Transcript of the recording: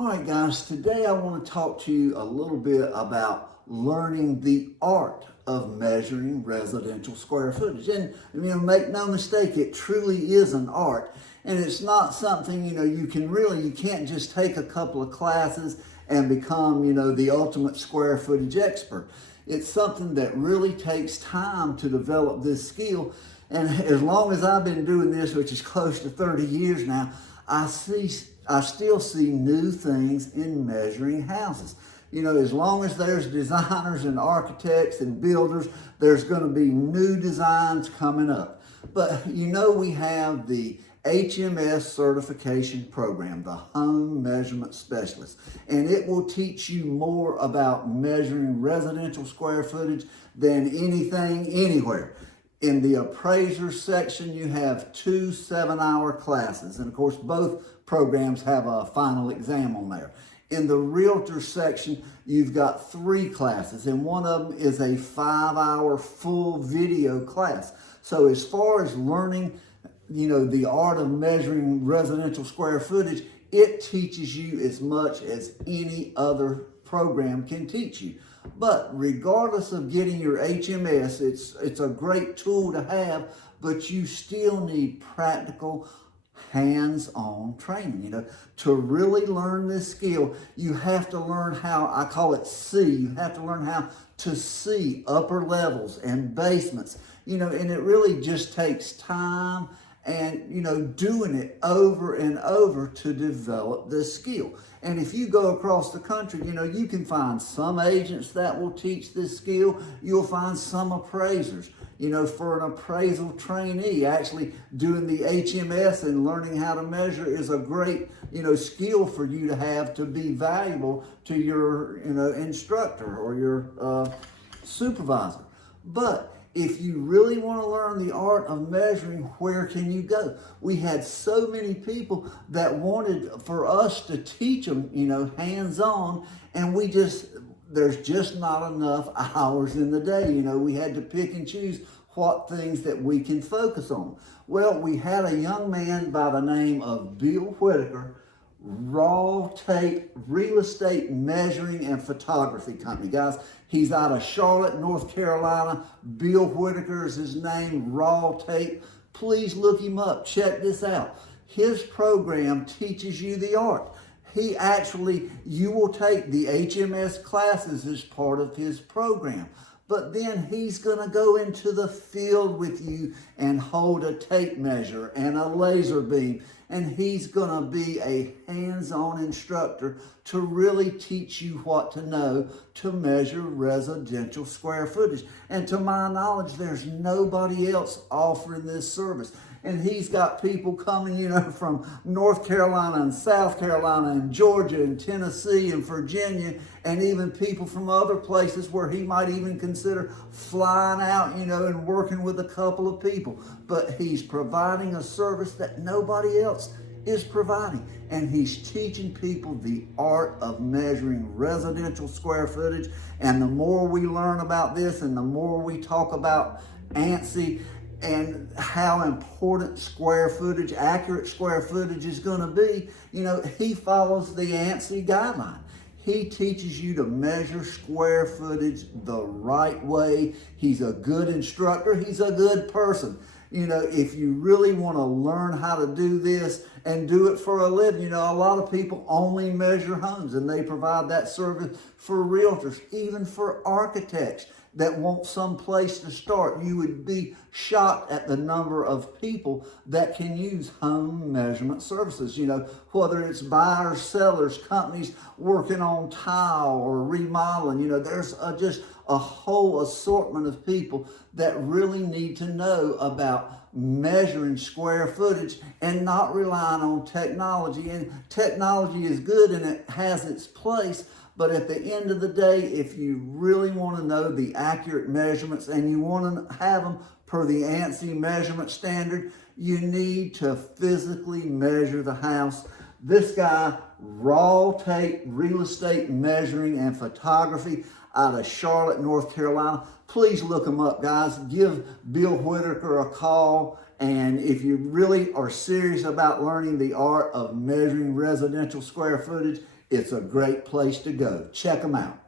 All right, guys, today I want to talk to you a little bit about learning the art of measuring residential square footage. And, make no mistake, it truly is an art. And it's not something, you can't just take a couple of classes and become, the ultimate square footage expert. It's something that really takes time to develop this skill. And as long as I've been doing this, which is close to 30 years now, I still see new things in measuring houses. As long as there's designers and architects and builders, there's going to be new designs coming up. But we have the HMS certification program, the Home Measurement Specialist, and it will teach you more about measuring residential square footage than anything anywhere. In the appraiser section, you have 2 7-hour classes. And of course, both programs have a final exam on there. In the realtor section, you've got 3 classes, and one of them is a 5-hour full video class. So as far as learning, the art of measuring residential square footage, it teaches you as much as any other program can teach you. But regardless of getting your HMS, it's a great tool to have, but you still need practical, hands-on training. To really learn this skill, you have to learn how, I call it see, you have to learn how to see upper levels and basements, and it really just takes time and, doing it over and over to develop this skill. And if you go across the country, you can find some agents that will teach this skill. You'll find some appraisers. For an appraisal trainee, actually doing the HMS and learning how to measure is a great, skill for you to have to be valuable to your, instructor or your supervisor. But if you really want to learn the art of measuring, where can you go? We had so many people that wanted for us to teach them, hands-on, and there's just not enough hours in the day. We had to pick and choose what things that we can focus on. Well, we had a young man by the name of Bill Whitaker, Raw Tape Real Estate Measuring and Photography Company. Guys, he's out of Charlotte, North Carolina. Bill Whitaker is his name, Raw Tape. Please look him up. Check this out. His program teaches you the art. You will take the HMS classes as part of his program. But then he's going to go into the field with you and hold a tape measure and a laser beam. And he's going to be a hands-on instructor to really teach you what to know to measure residential square footage. And to my knowledge, there's nobody else offering this service. And he's got people coming, from North Carolina and South Carolina and Georgia and Tennessee and Virginia, and even people from other places where he might even consider flying out, and working with a couple of people. But he's providing a service that nobody else is providing. And he's teaching people the art of measuring residential square footage. And the more we learn about this and the more we talk about ANSI, and how important accurate square footage is going to be, he follows the ANSI guideline. He teaches you to measure square footage the right way. He's a good instructor. He's a good person. If you really want to learn how to do this and do it for a living, a lot of people only measure homes, and they provide that service for realtors, even for architects that want some place to start. You would be shocked at the number of people that can use home measurement services. Whether it's buyers, sellers, companies working on tile or remodeling, there's just a whole assortment of people that really need to know about measuring square footage and not relying on technology. And technology is good and it has its place, but at the end of the day, if you really want to know the accurate measurements and you want to have them per the ANSI measurement standard, you need to physically measure the house. This guy, Raw Tape Real Estate Measuring and Photography, out of Charlotte, North Carolina. Please look him up, guys. Give Bill Whitaker a call And if you really are serious about learning the art of measuring residential square footage, it's a great place to go. Check them out.